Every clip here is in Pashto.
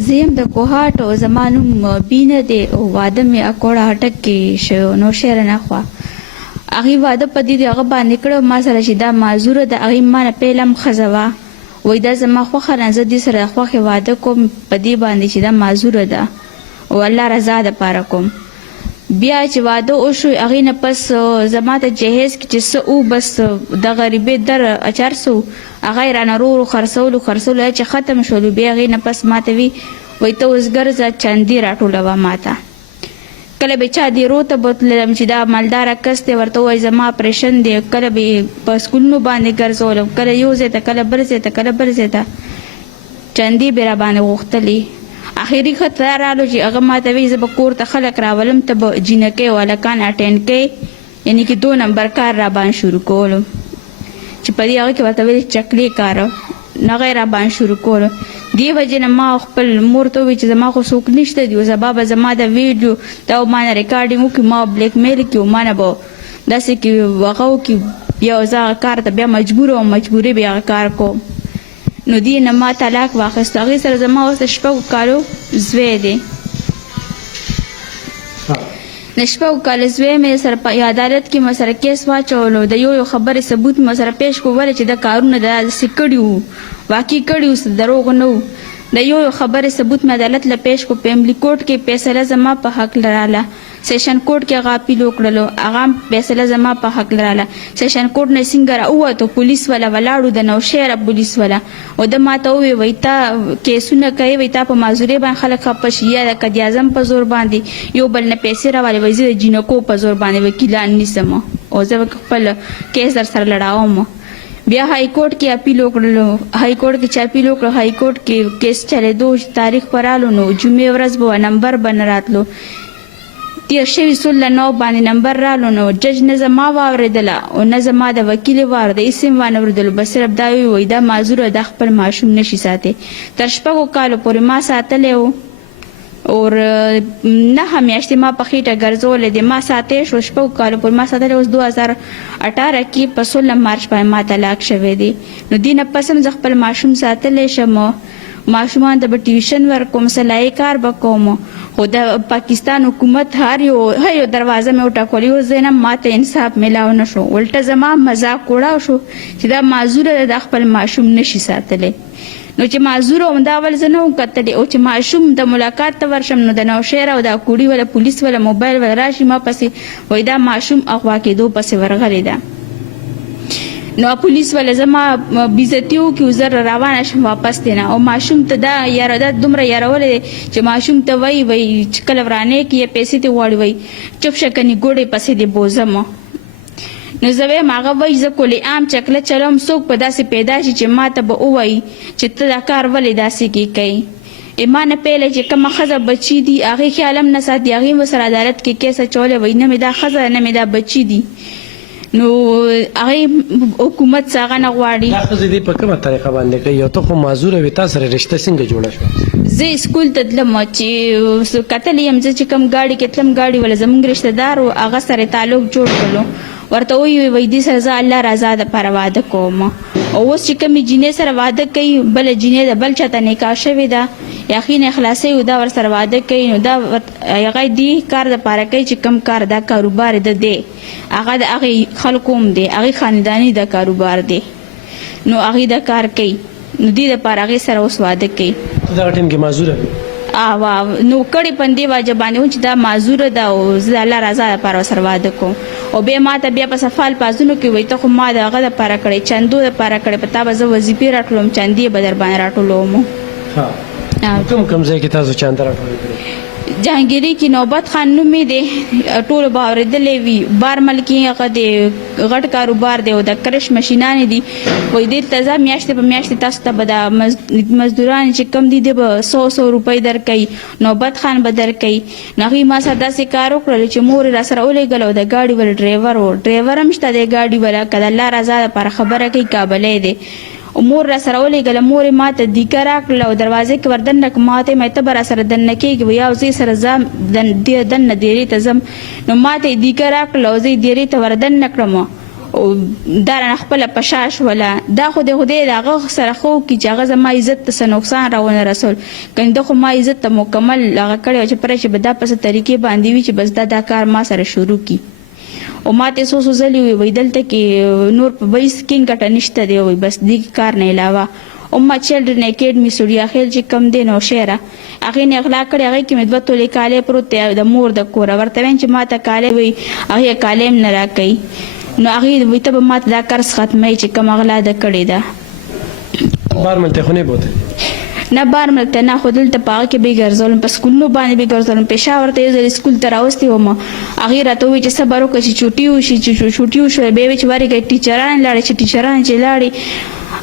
زه یم د کوهاټ او زما نوم بینه دی او واده مې اکوړه هټک کې شو نوشهر نه خوا هغې واده په دې هغه باندې کړی ما سره چې دا معذوره ده هغې ما نه پیل هم ښځه وه وایي دا زما خوښه نه زه دې سره د خوښې واده کوم په دې باندې چې دا معذوره ده او الله رضا دپاره کوم بیا چې واده وشو هغې نه پس زما ته جهیز کې چې څه و بس د غریبۍ در اچار سو هغه یې رانه ورو ورو خرڅولو چې ختم شولو بیا هغې نه پس ما ته وایي ته اوس ګرځه چندې راټولوه ما ته کله به چا دیرو ته بوتلم چې دا مالداره کس دی ورته ووایي زما اپریشن دی کله به یې په سکولونو باندې ګرځولم کله یو ځای ته کله بل ځای ته کله بل ځای ته چندې به راباندې غوښتلې اخري خط رالو چې هغه ما ته وایي زه به کور ته خلک راولم ته به جینکۍ او هلکان اټینډ کوې یعنې کې 2 نمبر کار راباندې شروع کولو چې په دې هغه کې ورته ویل چکلې کار نه هغه یې راباندې شروع کولو دې وجې نه ما خپل مور ته ووایي چې زما خو څوک نشته دي او سبا به زما د ویډیو دا ما نه ریکارډینګ وکړي ما بلیک میل کړي او ما نه به داسې کې هغه وکړي بیا زه هغه کار ته بیا مجبوره وم مجبوري به هغه کار کوم نو دې نه ما طلاق واخیستو هغې سره زما اوس د 6 کالو زوی دی د 6 کالو زوی مې سره په عدالت کې ما سره کیس واچولو د یو خبرې ثبوت ما سره پیش کړو ولې چې د کارونه داسې کړي وو واقعي کړي وو دروغ نه وو د یو خبرې ثبوت مې عدالت له پیش کړو په املی کوټ کې فیصله زما په حق لراله سیشن کوټ کې هغه اپیل وکړلو هغه فیصله زما په حق لراله سیشن کوټ نه څنګه راووتو پولیس والا ولاړو د نوشهره پولیس والا او د ما ته وویل وایي تا کیسونه کوې وایي تا په معذورۍ باندې خلک خفه شي یا د قدي اعظم په زور باندې یو بل نه پیسې راوالې وایي زه د جینکو په زور باندې وکیلان نیسم او زه خپل کیس در سره لړاوم بیا های کورټ کې اپیل وکړلو های کورټ کې چې اپیل وکړو های کورټ کې کیس چلېدو تاریخ پر رالو نو جمعې ورځ به نمبر به نه راتلو تیر شوي 16/9 باندې نمبر رالو نو جج نه زما واورېدله او نه زما د وکیل واورېده هېڅ هم وانه اورېدلو بس صرف دا وایي دا معذوره دا خپل ماشوم نشي ساتي تر 6 کالو پورې ما ساتلی و اور 9 میاشتې ما په خېټه ګرځولې دي ما ساتې شو 6 کالو پورې ما ساتلی اوس 2018 کې په 16 مارچ باندې ما طلاق شوی دی نو دې نه پس هم زه خپل ماشوم ساتلی شم ماشومان ته به ټیوشن ورکوم سلایي کار به کوم خو د پاکستان حکومت هر یو دروازه مې وټاکولې اوس ځای نه ما ته انصاف میلاو نه شو الټه زما مذاق وړاو شو چې دا معذوره ده دا خپل ماشوم نشي ساتلی نو چې معذوره وم دا اول زه نه وم کتلی او چې ماشوم د ملاقات ته ورشم نو د نوشهر او دا کوړي ولا پولیس ولا موبایل ولا راشي ما پسې وایي دا ماشوم اغوا کېدو پسې ورغلی ده نو پولیس ولا زما بیزتی وکړي زه روانه شم واپس دی نه او ماشوم ته دا یاره دا دومره یارولې دی چې ماشوم ته وایي چې کله ورانې کې یې پیسې دې غواړي وایي چپ شه کنې ګوډې پسې دې بوزم نو زه وایم هغه وایي زه کلي عام چکله چلوم څوک په داسې پیدا شي چې ما ته به ووایي چې ته دا کار ولې داسې کې کوي ما نه پیله چې کومه ښځه بچي دي هغې خیال هم نه ساتي هغې ورسره عدالت کې کیس اچولی وایي نه مې دا ښځه نه مې دا بچي دي نو هغې حکومت څه هغه نه غواړي دا ښځې دې په کومه طریقه باندې کوي یو ته خو معذوره وې تا سره رشته څنګه جوړه شوه زه سکول ته تلم چې کتلی یم زه چې کوم ګاډي کې تلم ګاډي والا زموږ رشته دار و هغه سره تعلق جوړ کړلو ورته وایي دې سره زه الله رضا دپاره واده کوم او اوس چې کومې جینۍ سره واده کوي بله جینۍ د بل چاته نکاح شوې ده یقین خلاصوي او دا ورسره واده کوي نو دا هغه دې کار دپاره کوي چې کوم کار دا کاروبار ده دی هغه د هغې خلکو هم دی هغې خانداني د کاروبار دی نو هغې دا کار کوي نو دې دپاره هغې سره اوس واده کوي ته دغه ټایم کې معذوره وې نو کړي په دې وجه باندې و چې دا معذوره ده او زه د الله رضا دپاره ورسره واده کوم او بیا ما ته بیا په صفا الفاظونو کې وایي ته خو ما د هغه دپاره کړی چندو دپاره کړی په تا به زه وظیفې راټولوم چندې به در باندې راټولوم کوم ځای کې تاسو چانده راټولې کړې جهانګیري کې نوبت خان نوم یې دی ټولو به اورېدلی وي بارمل کې هغه د غټ کاروبار دی او د کرش مشینانې دي وایي دې ته ځه میاشتې په میاشتې تاسو ته به دا مزدوران چې کم دي دی به 100 روپۍ درکوي نوبت خان به درکوي نو هغې ما سره داسې کار وکړلو چې مور یې راسره ولېږله او د ګاډي ول ډرایور و ډرایور هم شته دی ګاډي ولا که د الله رضا دپاره خبره کوي کابلی دی مور را سره ولېږله مور یې ما ته دیګه راکړله او دروازې کې ور دننه کړه ما ته یې ته به را سره دننه کېږي وایي او زه یې سره ځم دننه دیرې ته ځم نو ما ته یې دیګه راکړله او زه یې دیرې ته ور دننه کړم او دا رانه خپله په شا شوله دا خو د خدای د هغه سره خو وکړي چې هغه زما عزت ته څه نقصان راونه رسول کنې ده خو ما عزت ته مکمل هغه کړی وه چې پرې چې به دا په څه طریقې باندې وي چې بس دا کار ما سره شروع کړي او ما ته څو ځلې وویل دلته کې نور په بل سکین ګټه نشته دی وایي بس دې کار نه علاوه ما چلډرن اکیډمي سټوډیا خیل چې کم دی نو شعره هغې نه اغلا کړې هغې کې مې 2 تولې کالی پروت دی د مور د کوره ورته وایم چې ما ته کالی وایي هغې کالی هم نه راکوي نو هغې وایي ته به ما ته دا قرض ختموي چې کوم اغلا ده کړې ده بار ملته خو نه بوته نه بار ملته نه خو دلته په هغه کې به یې ګرځولم په سکولونو باندې به یې ګرځولم پېښور ته یو ځل سکول ته راوستې وم هغې راته ووایي چې صبر وکړه چې چوټي وشي چې چوټي وشوه بیا یې وایي چې ورېږئ ټیچران لاړې چې ټیچران چې لاړې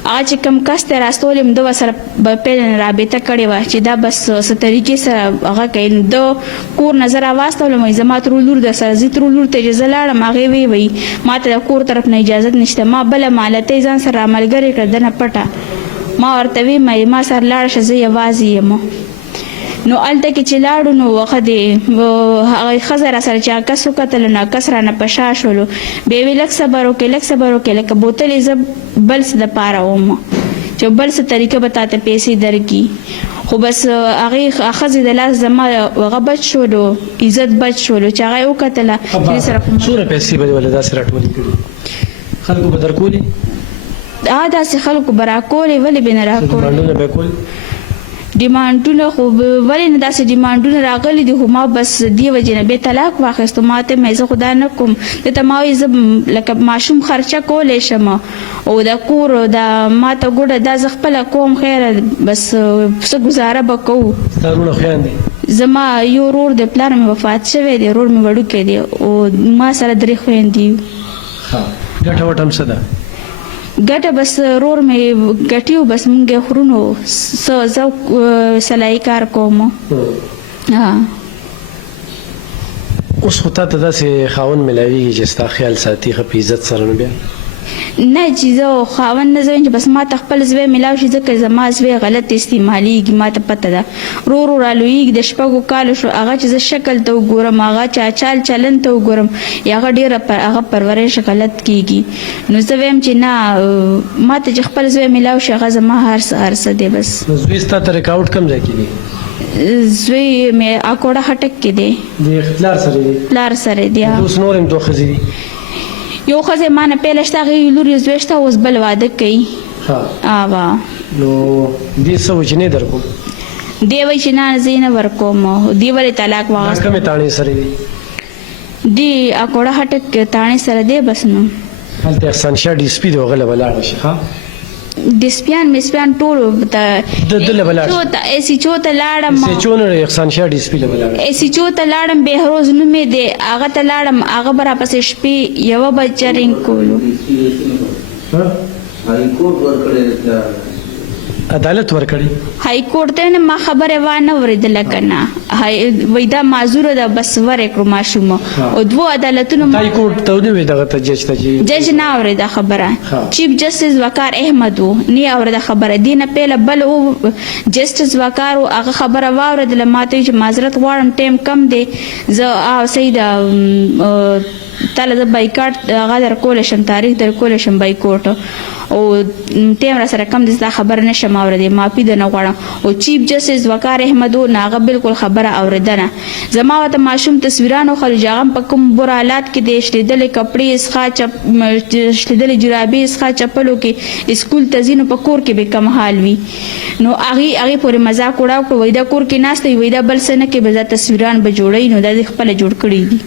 هغه چې کوم کس ته راستولې م ده سره به پیل رابطه کړې وه چې دا بس څه طریقې سره هغه کوي نو ده کور نه زه راواستولم وایي زما ترور لور ده سره زه ترور لور ته چې زه لاړم هغې وایي ما ته د کور طرف نه اجازت نشته ما بله مالتۍ ځان سره راملګرې کړه دنه پټه ما ورته ویې ما سره لاړه شه زه یوازې یم نو هلته کې چې لاړو نو هغه د هغه ښځه را سره چې عکس وکتلو نو عکس رانه په شا شولو بیا یې ویل لږ صبر وکړې لږ صبر وکړې لکه بوتل یې زه بل څه دپاره وم چې بل څه طریقه به تا ته پیسې درکړي خو بس هغې ښځې د لاس زما هغه بچ شولو عزت بچ شولو چې هغه یې وکتله چې سره څومره پیسې به دې ولې داسې راټولې کړي خلکو به درکولې داسې خلکو به راکولې ولې به نه راکولې ډیمانډونه به کول ډیمانډونه خو ولې نه داسې ډیمانډونه راغلي دي خو ما بس دې وجې نه بې طلاق واخیستو ما ته مې زه خو دا نه کوم دته ما وایي زه لکه ماشوم خرچه کولی شم او د کور دا ما ته ګوډه دا زه خپله کوم خیره بس څه ګزاره به کوو ستا وروڼه خویندې زما یو ورور دی پلار مې وفات شوی دی ورور مې وړوکی دی او ما سره 3 خویندې یو ګټه وټه هم څه ده ګټه بس رور مې ګټیو بس مونږ خورونو زه سلایي کار کوم اوس خو تا ته داسې خاوند ملاویږي چې ستا خیال ساتي ښه په عزت سره نو بیا نه چې زه خاوند نه زویم چې بس ما ته خپل زوی میلاو شي ځکه زما زوی غلط استعمالیږي ما ته پته ده ورو ورو رالویږي د 6 کالو شو هغه چې زه شکل ته وګورم هغه چال چلن ته وګورم یا هغه ډېره هغه پرورش غلط کیږي نو زه وایم چې نه ما ته چې خپل زوی میلاو شي هغه زما هر څه دی بس نو زوی ستا ته ریکاوټ کم ځای کې دی زوی مې اکوړه هټک کې دی د پلار سره دی پلار سره دی اوس نور هم 2 ښځې دي یو ښځې ما نه پیله شته هغې لور یې زوی شته اوس بل واده کوي نو دې څه وایي چې نه در کوم دی وایي چې نه زه یې نه ورکوم دی ولې طلاق دا واخیست کومې تاڼې سره دي دی اکوړه هټک تاڼې سره دی بس نو هلته احسان شاه ډي سپي دی هغه له به لاړه شي ښه ډسپیان مسپیان ټولو د له به لاړ شي ایسیچو ته لاړم سچو نه احسان شاه ډي سپي له به لاړه ایسیچو ته لاړم بهروز نوم یې دی هغه ته لاړم هغه به راپسې شپې یوه بجه رینګ کولو هایکورټ ورکړی عدالت ورکړي های کورټ ته نه ما خبره وانه ورېدله که نه وایي دا معذوره ده بس ورې کړو ماشوم او 2 عدالتونو های کورټ ته ونه وی دغه ته جج ته چې جج نه اورېده خبره چیف جسټس وقار احمد و نه اورېده خبره دی نه پیله بل و جسټس وقار و هغه خبره واورېدله ما ته چې معذرت غواړم ټایم کم دی زه صحیح ده تاله زه بایکاټ هغه در کولی شم تاریخ در کولی شم بایکوټ او ټایم را سره کم دی دا خبره نشم اورېدی معافي درنه غواړم او چیف جسټس وقار احمد و نه هغه بالکل خبره اورېده نه زما ورته ماشوم تصویران وښودل چې هغه هم په کوم بر حالات کې دی شلېدلې کپړې شلېدلې جرابې څخه چپلو کې اسکول ته ځي نو په کور کې به کم حال وي نو هغې پورې مذاق وړاو کړو وایي دا کور کې ناسته وي وایي دا بل څه نه کې به دا تصویران به جوړوي نو دا دې خپله جوړ کړي دي